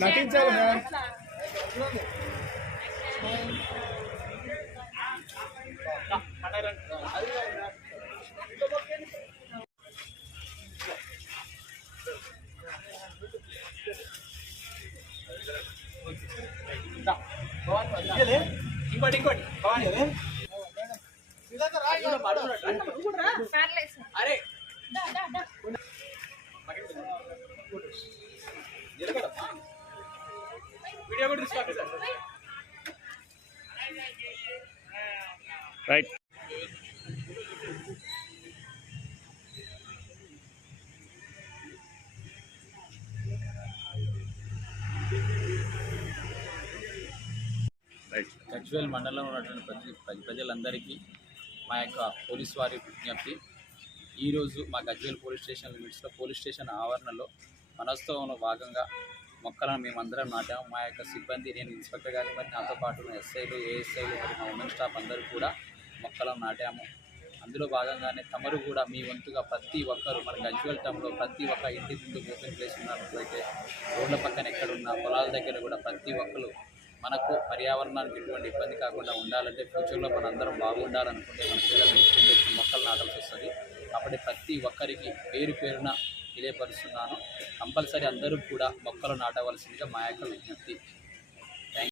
నటించాలి ఇంకోటి అరే వీడియో కూడా తీసుకోండి సార్. రైట్. గజ్వేల్ మండలంలో ఉన్నటువంటి ప్రజలందరికీ మా యొక్క పోలీసు వారి విజ్ఞప్తి. ఈరోజు మా గజ్వేల్ పోలీస్ స్టేషన్ లిమిట్స్లో పోలీస్ స్టేషన్ ఆవరణలో మనోత్సవంలో భాగంగా మొక్కలను మేమందరం నాటాము. మా యొక్క సిబ్బంది, నేను ఇన్స్పెక్టర్ గారు, మరి నాతో పాటు ఎస్ఐలు, ఏఎస్ఐలు, మరి మా ఉమెన్ స్టాఫ్ అందరూ కూడా మొక్కలను నాటాము. అందులో భాగంగానే తమరు కూడా మీ వంతుగా ప్రతి ఒక్కరు మన గజ్వేల్ టౌన్లో ప్రతి ఒక్క ఇంటి ముందు ఓపెన్ ప్లేస్ ఉన్నట్లయితే రోడ్ల పక్కన ఎక్కడున్న పొలాల దగ్గర కూడా ప్రతి ఒక్కరు మనకు పర్యావరణానికి ఎటువంటి ఇబ్బంది కాకుండా ఉండాలంటే ఫ్యూచర్లో మనందరం బాగుండాలనుకుంటే మన పిల్లలు ఇచ్చి మొక్కలు నాటాల్సి వస్తుంది. కాబట్టి ప్రతి ఒక్కరికి పేరు పేరున తెలియపరుస్తున్నాను. కంపల్సరీ అందరూ కూడా మొక్కలు నాటవలసిందిగా మా యొక్క విజ్ఞప్తి.